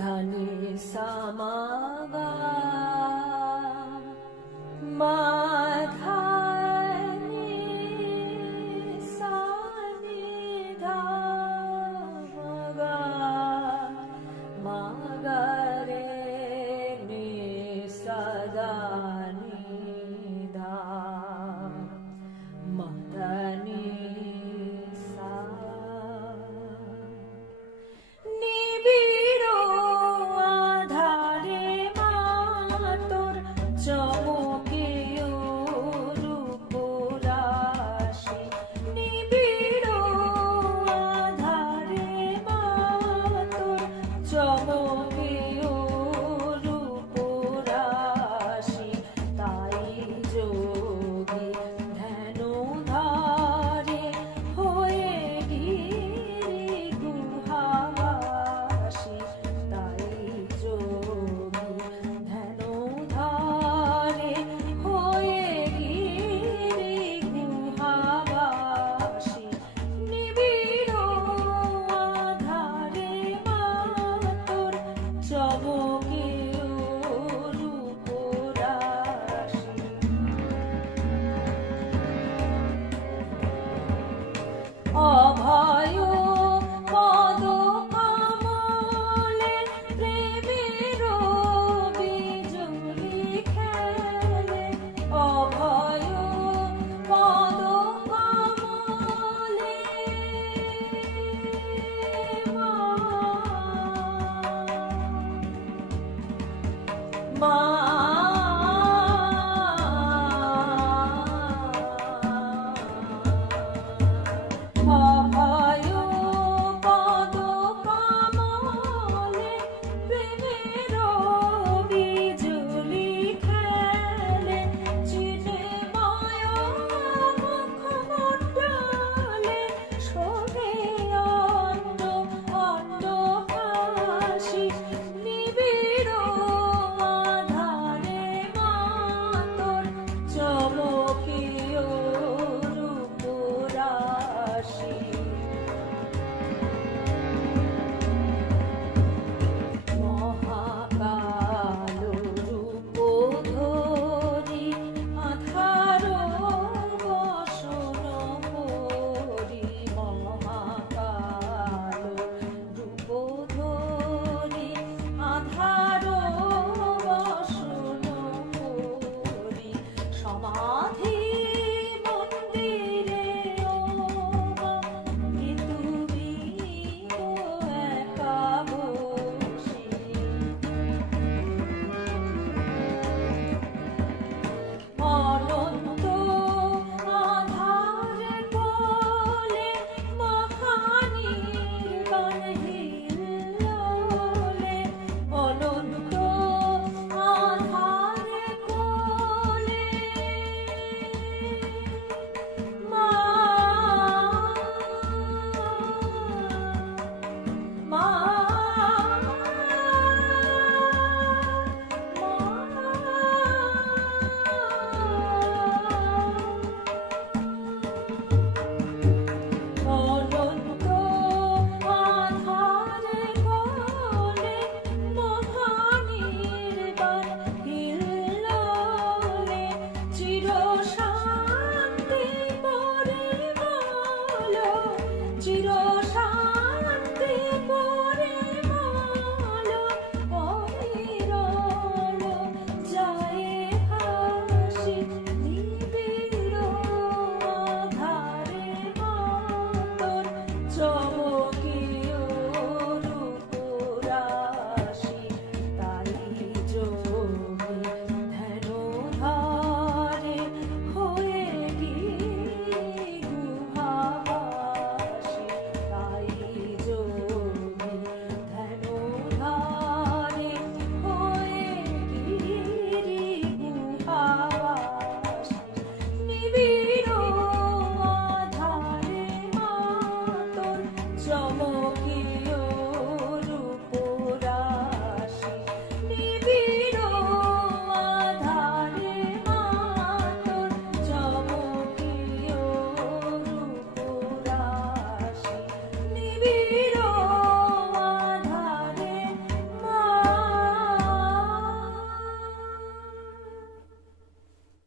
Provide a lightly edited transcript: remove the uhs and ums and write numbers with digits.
धनि सा मा गा मा धा नि सा नि धा मा गा मा गा रे नि सा दा नि धा मा धा नि सा নিবিড় আধারে মা তোর চমকেও রূপরাশি নিবিড় আধারে মা তোর চমকেও রূপরাশি তাই যোগী ধ্যান ধারে হয়ে গিরি গুহাবাসী তাই যোগী ধ্যান ধারে হয়ে গিরি গুহাবাসী নিবিড় আধারে মা তোর চমকেও রূপরাশি অভয় পদ কমলে প্রেমের বিজুলি খেলে অভয় পদ কমলে মা